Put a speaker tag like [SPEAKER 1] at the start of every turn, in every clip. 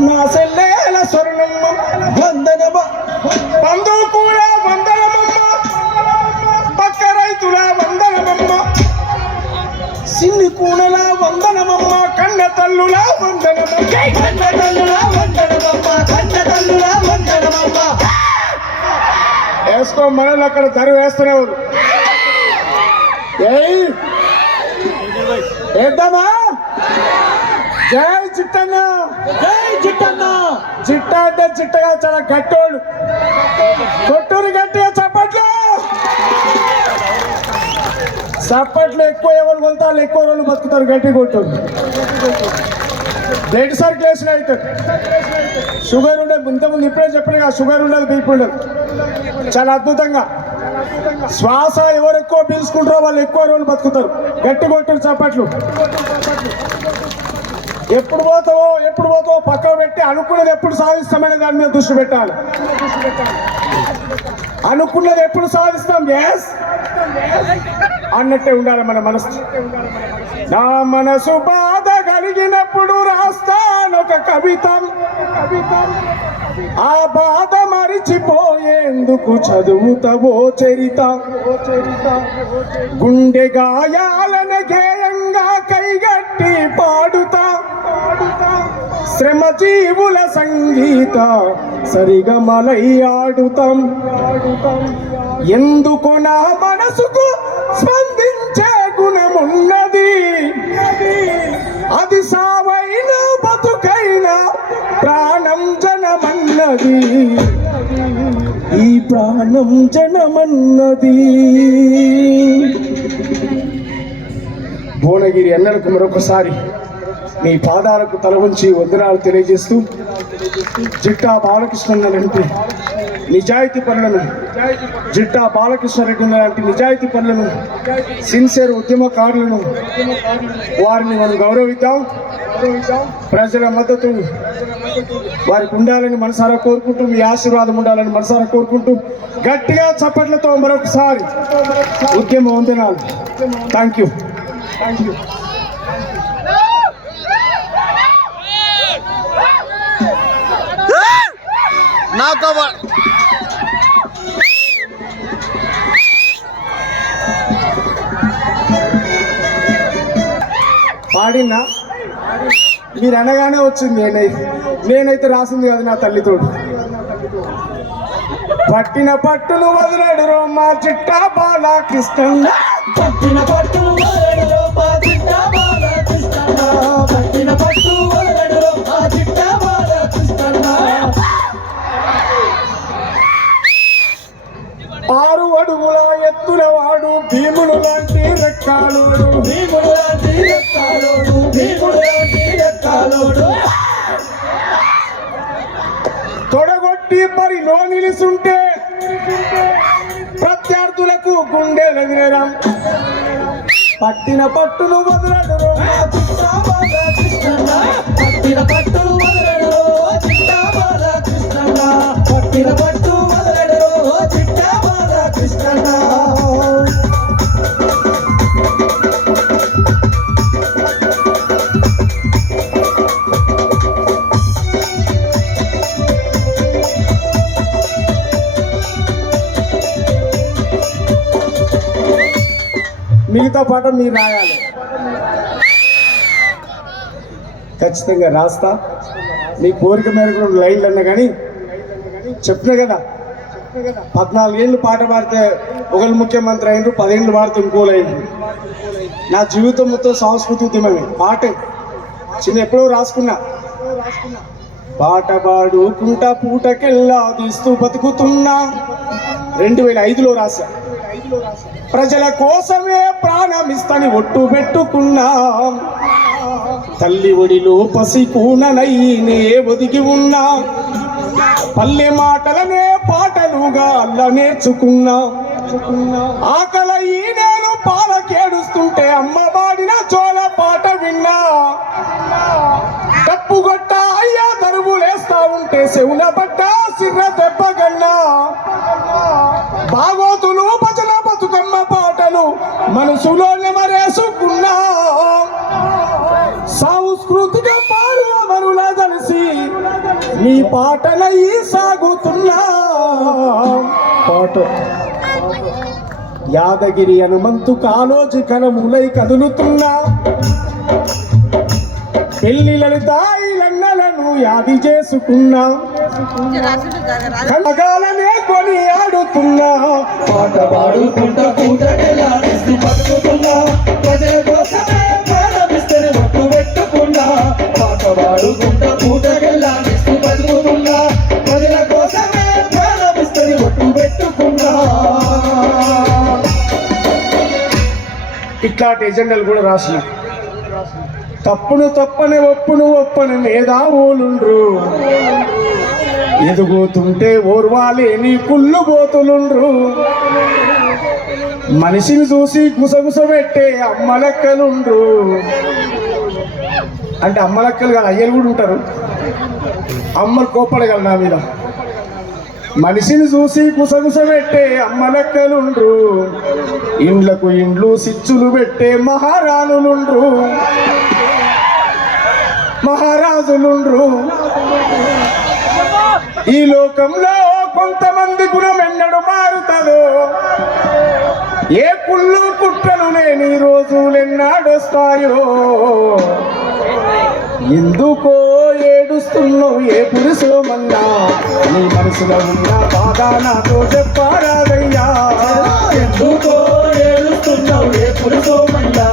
[SPEAKER 1] నా
[SPEAKER 2] సెల్లేల స్వర్ణమ్మ
[SPEAKER 1] వందనమ్మ
[SPEAKER 2] బంధు కూడా వందనమమ్మ పక్క రైతుల వందనమమ్మ. సిన్ని కూనల వందనమమ్మ కన్న తల్లుల వందనమమ్మ.
[SPEAKER 1] కన్న తల్లుల వందనమమ్మ కన్న తల్లుల వందనమమ్మ.
[SPEAKER 2] వేసుకో మనల్ని అక్కడ ధర వేస్తున్నారు ఏయ్! వేద్దామా జై చిట్టన్న చిట్ట అంటే చిట్టగా చాలా గట్టోడు కొట్టూరు గట్టిగా చప్పట్లు. చప్పట్లు ఎక్కువ ఎవరు కొలుతారు ఎక్కువ రోజులు బతుకుతారు గట్టి కొట్టు బ్లడ్ సర్క్యులేషన్ అవుతుంది షుగర్ ఉండదు ఇంతకుముందు ఇప్పుడే చెప్పిన షుగర్ ఉండదు బీపీ ఉండదు. చాలా అద్భుతంగా. శ్వాస ఎవరు ఎక్కువ పీల్చుకుంటారో వాళ్ళు ఎక్కువ రోజులు బతుకుతారు. గట్టి కొట్టు చప్పట్లు. ఎప్పుడు పోతావో ఎప్పుడు పోతావో పక్కన పెట్టి అనుకున్నది ఎప్పుడు సాధిస్తామనే దాని మీద దృష్టి పెట్టాలి. అనుకున్నది ఎప్పుడు సాధిస్తాం? ఎస్ అన్నట్టే ఉండాలి మన మనసు. నా మనసు బాధ కలిగినప్పుడు రాస్తానొక కవిత. ఆ బాధ మరిచిపోయేందుకు చదువుతావో చరిత. గుండె గాయాలన గేయంగా కైగట్టి పాడుతా. శ్రమ జీవుల సంగీత సరిగమలై ఆడుతాం ఎందుకు నా మనసుకు స్పందించే గుణమున్నది. అది సావైన బతుకైన ప్రాణం జనమన్నది. ఈ ప్రాణం జనమన్నది. భువనగిరి అన్నలకు మరొకసారి మీ పాదాలకు తల ఉంచి వందనాలు తెలియజేస్తూ జిట్టా బాలకృష్ణ లాంటి నిజాయితీ పనులను జిట్టా బాలకృష్ణ రెడ్డి లాంటి నిజాయితీ పనులను సిన్సియర్ ఉద్యమకారులను వారిని మనం గౌరవిద్దాం. ప్రజల మద్దతు వారికి ఉండాలని మనసారా కోరుకుంటూ మీ ఆశీర్వాదం ఉండాలని మనసారా కోరుకుంటూ గట్టిగా చప్పట్లతో మరొకసారి ఉద్యమ వందనాలు. థ్యాంక్ యూ థ్యాంక్ యూ
[SPEAKER 3] నాతో
[SPEAKER 2] పాడినా? మీరు అనగానే వచ్చింది నేనైతే నేనైతే రాసింది కాదు నా తల్లితోడు. పట్టిన పట్టును వదిలేడు రో మా చిట్టా బాలకృష్ణ
[SPEAKER 1] పట్టిన పట్టు వదలడు ఎగిరేరా పట్టిన
[SPEAKER 2] పట్టును వదలడు
[SPEAKER 1] పట్టిన పట్టును
[SPEAKER 2] మిగతా పాట మీరు రాయాలి. ఖచ్చితంగా రాస్తా. మీ కోరిక మేరకు లైన్లు అన్నా కానీ చెప్పిన కదా పద్నాలుగేళ్ళు పాట పాడితే ఒకళ్ళు ముఖ్యమంత్రి అయినరు పదేళ్ళు పాడితే ఇంకోళ్ళు అయినరు. నా జీవితం మొత్తం సంస్కృతి ఉద్యమమే పాటే. చిన్న ఎప్పుడో రాసుకున్నా. పాట పాడుకుంటా పూటకెళ్ళా తీస్తూ బతుకుతున్నా. రెండు వేల ఐదులో రాశా. ప్రజల కోసమే ప్రాణమిస్తని ఒట్టు పెట్టుకున్నా. తల్లి ఒడిలో పసికూననై నే ఒదిగి ఉన్నా. పల్లె మాటలనే పాటలుగా అల్ల నేర్చుకున్నా. ఆకల ఈ నేను పాలకేడుస్తుంటే అమ్మ పాడిన చోళ పాట విన్నా. తప్పుగొట్ట అయ్యా దరువులేస్తా ఉంటే శవున పట్ట సిర్ర దెబ్బగన్నా భాగోతులు మనసులో నెమరేసుకున్నా సాంస్కృతిక పాలు అమరుల కలిసి నీ పాటలై సాగుతున్నా. పాట. యాదగిరి హనుమంతు కాలోజి కనములై కదులుతున్నా. పెళ్ళి లలితాయి యాది చేసుకున్నా. కొని ఆడుతున్నా.
[SPEAKER 1] పాట పాడుకుంటా పూటకెళ్ళాడిస్తూ బతుకుతున్నా ప్రజల కోసమే ప్రారంభిస్తేనే ఒట్టు పెట్టుకున్నా. పాట పాడుకుంటా పూటకెళ్ళాడిస్తూ బతుకుతున్నా ప్రజల కోసమే ప్రారంభిస్తేనే ఒట్టు పెట్టుకున్నా.
[SPEAKER 2] ఇట్లాంటి ఎజెండాలు కూడా రాసిన. తప్పును తప్పని ఒప్పును ఒప్పని మేధావులుండ్రు. ఎదుగుతుంటే ఓర్వాలి నీ కుళ్ళు బోతులుండ్రు. మనిషిని చూసి గుసగుస పెట్టే అమ్మలెక్కలుండ్రు అంటే అమ్మలెక్కలు కాదు అయ్యలు కూడా ఉంటారు. అమ్మలు కోపడగలరు నా మీద. మనిషిని చూసి గుసగుస పెట్టే అమ్మలెక్కలుండ్రు ఇండ్లకు ఇండ్లు సిచ్చులు పెట్టే మహారాణులుండ్రు. మహారాజులుండ్రు ఈ లోకంలో కొంతమంది గుణం ఎన్నడు మారుతుందో ఏ కుళ్ళు కుట్రలు లేని రోజులెన్నాడొస్తాయో. ఎందుకో ఏడుస్తున్నావు ఏ పురుషోమన్నా నీ మనసులో ఉన్న బాధ నాతో చెప్పారాదయ్యా.
[SPEAKER 1] ఎందుకో ఏడుస్తున్నావు ఏ పురుషోమయ్యా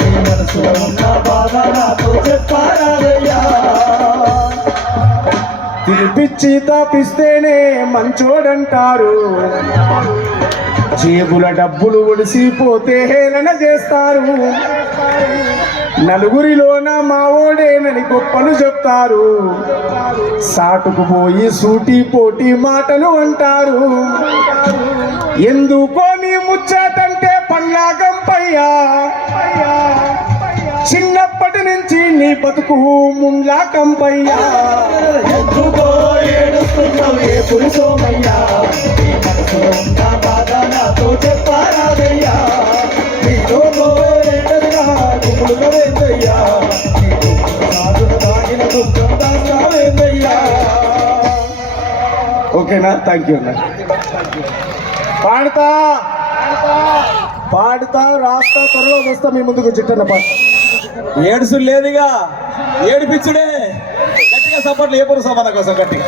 [SPEAKER 1] నీ మనసులో ఉన్న బాధ నాతో చెప్పారాదయ్యా.
[SPEAKER 2] తినిపిచ్చి తాపిస్తేనే మంచోడంటారు. జేబుల డబ్బులు ఒడిసిపోతే హేళన చేస్తారు. నలుగురిలోన మావోడేనని గొప్పలు చెప్తారు. సాటుకు పోయి సూటి పోటీ మాటలు అంటారు. ఎందుకో నీ ముచ్చటంటే పల్లాగంపయ్యా చిన్నప్పటి నుంచి నీ బతుకు ముంలాకంపయ్యా
[SPEAKER 1] ఎందుకో ఏడుస్తున్నావు ఏ పురుషోమయ్యా నీ మనసులో బాధ నాతో చెప్పారాదయ్యా. నీతో
[SPEAKER 2] ఓకేనా? థ్యాంక్ యూ అన్న. పాడతా. పాడుతా రాస్తా త్వరలో వస్తా మీ ముందుకు చిట్టన్న పాట.
[SPEAKER 3] ఏడుసు లేదుగా. ఏడిపించుడే. గట్టిగా సపోర్ట్లు ఏ పురుష మన కోసం గట్టిగా?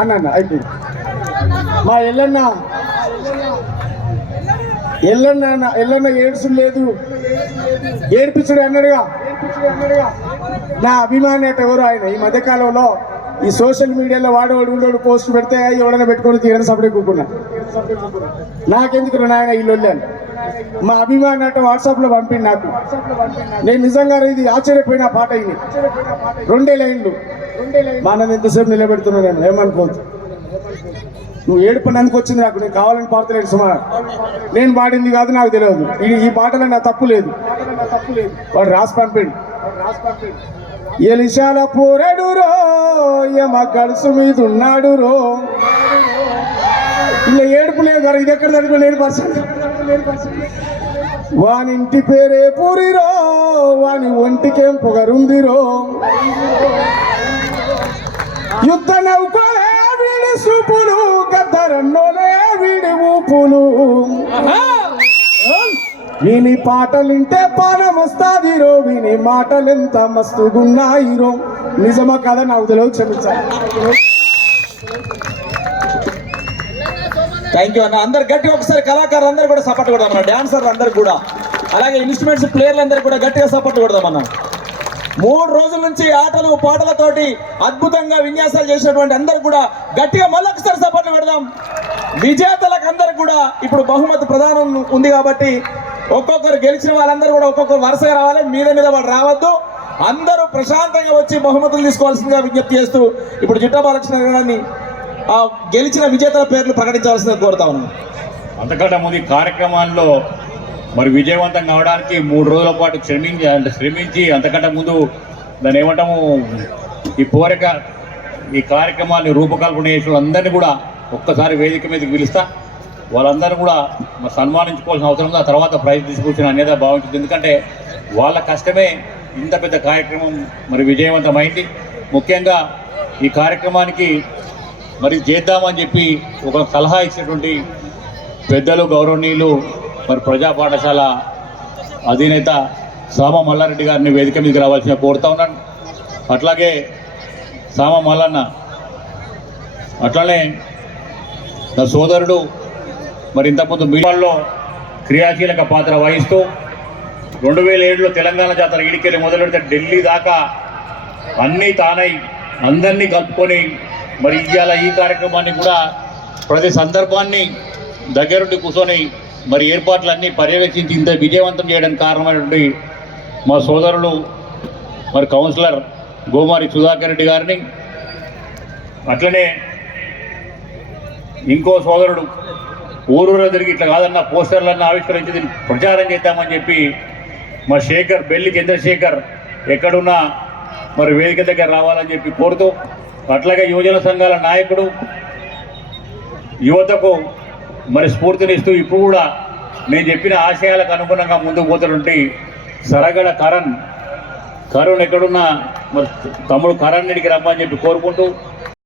[SPEAKER 2] అన్న అన్న అయిపోయింది. మా ఎల్లన్నా ఎల్లన్న అన్న- ఎల్లన్న ఏడుసు లేదు. ఏడిపించుడు అన్నాడుగా. నా అభిమాని అంటే ఎవరు ఆయన? ఈ మధ్యకాలంలో ఈ సోషల్ మీడియాలో వాడేవాడు ఉండేవాడు పోస్ట్ పెడితే ఎవడన్నా పెట్టుకొని తీరని సపరేట్ కూకున్నా. నాకెందుకు నాయన ఈ లొల్లాను మా అభిమాని అంటే వాట్సాప్లో పంపింది నాకు. నేను నిజంగా ఇది ఆశ్చర్యపోయిన పాట ఇది. రెండే లైన్లు. మా నన్ను ఎంతసేపు నిలబెడుతున్నాను నేను ఏమనుకోవద్దు. నువ్వు ఏడుపడానికి వచ్చింది నాకు నేను కావాలని పాడతలేదు సుమా నేను పాడింది కాదు నాకు తెలియదు. ఈ ఈ పాటలో నా తప్పు లేదు. వాడు రాసి పంపిండు. ఎలిశాల పోరాడు రో మా గడుసు మీద ఉన్నాడు రో. ఇలా ఏడుపు లేదు కదా ఇది ఎక్కడ తడుపు లేని పర్సన్ వాని ఇంటి పేరే పూరిరో వాని ఒంటికేం పొగరుందిరో యుద్ధ నౌకలే వీడి సూపులు గద్దరన్నోలే వీడి ఊపులు. వీని పాటలింటే పానం వస్తాదిరో వీని మాటలు ఎంత మస్తుగున్నాయిరో నిజమా కదా నాకు తెలియదు క్షమించాలి
[SPEAKER 3] థ్యాంక్ యూ అన్న. అందరు గట్టిగా ఒకసారి కళాకారులు అందరూ కూడా సపోర్ట్ కొడదాం డాన్సర్లు అందరు కూడా. అలాగే ఇన్స్ట్రుమెంట్స్ ప్లేయర్లు అందరూ కూడా గట్టిగా సపోర్ట్ కొడదాం అన్న. మూడు రోజుల నుంచి ఆటలు పాటలతోటి అద్భుతంగా విన్యాసాలు చేసినటువంటి అందరు కూడా గట్టిగా మళ్ళొకసారి సపోర్ట్లు పెడదాం. విజేతలకు అందరికి కూడా ఇప్పుడు బహుమతి ప్రధానం ఉంది కాబట్టి ఒక్కొక్కరు గెలిచిన వాళ్ళందరూ కూడా ఒక్కొక్కరు వరుసగా రావాలి మీద మీద వాడు రావద్దు. అందరూ ప్రశాంతంగా వచ్చి బహుమతులు తీసుకోవాల్సిందిగా విజ్ఞప్తి చేస్తూ ఇప్పుడు జిట్టా బాలకృష్ణ గారిని గెలిచిన విజేతల పేర్లు ప్రకటించవలసిందిగా కోరుతా ఉన్నాను
[SPEAKER 4] అంతకంటే ముందు ఈ కార్యక్రమాల్లో మరి విజయవంతం కావడానికి మూడు రోజుల పాటు శ్రమించి అంటే శ్రమించి అంతకంటే ముందు దాన్ని ఏమంటాము ఈ కోరిక ఈ కార్యక్రమాన్ని రూపకల్పన చేసిన వాళ్ళందరినీ కూడా ఒక్కసారి వేదిక మీదకి పిలుస్తా. వాళ్ళందరూ కూడా మరి సన్మానించుకోవాల్సిన అవసరం ఉంది. ఆ తర్వాత ప్రైజ్ తీసుకొచ్చిన అనేది భావించింది ఎందుకంటే వాళ్ళ కష్టమే ఇంత పెద్ద కార్యక్రమం మరి విజయవంతమైంది. ముఖ్యంగా ఈ కార్యక్రమానికి మరి చేద్దామని చెప్పి ఒక సలహా ఇచ్చినటువంటి పెద్దలు గౌరవనీయులు మరి ప్రజా పాఠశాల అధినేత సామ మల్లారెడ్డి గారిని వేదిక మీదకి రావాల్సిన కోరుతా ఉన్నాను. అట్లాగే సామ మల్లన్న అట్లానే నా సోదరుడు మరి ఇంతకుముందు మీడియాలో క్రియాశీలక పాత్ర వహిస్తూ రెండు వేల ఏడులో తెలంగాణ జాతర ఈడికెళ్ళి మొదలెడితే ఢిల్లీ దాకా అన్నీ తానై అందరినీ కలుపుకొని మరి ఇవాళ ఈ కార్యక్రమాన్ని కూడా ప్రతి సందర్భాన్ని దగ్గరుండి కూర్చొని మరి ఏర్పాట్లన్నీ పర్యవేక్షించి ఇంత విజయవంతం చేయడానికి కారణమైనటువంటి మా సోదరులు మరి కౌన్సిలర్ గోమారి సుధాకర్ రెడ్డి గారిని అట్లనే ఇంకో సోదరుడు ఊరూరు తిరిగి ఇట్లా కాదన్న పోస్టర్లన్నీ ఆవిష్కరించి దీన్ని ప్రచారం చేద్దామని చెప్పి మా శేఖర్ బెల్లి చంద్రశేఖర్ ఎక్కడున్నా మరి వేదిక దగ్గర రావాలని చెప్పి కోరుతూ అట్లాగే యువజన సంఘాల నాయకుడు యువతకు మరి స్ఫూర్తినిస్తూ ఇప్పుడు కూడా నేను చెప్పిన ఆశయాలకు అనుగుణంగా ముందుకు పోతున్నటువంటి సరగడ కరణ్. కరుణ్ ఎక్కడున్నా మరి తమ్ముడు కరణ్ రెడ్డికి రమ్మని చెప్పి కోరుకుంటూ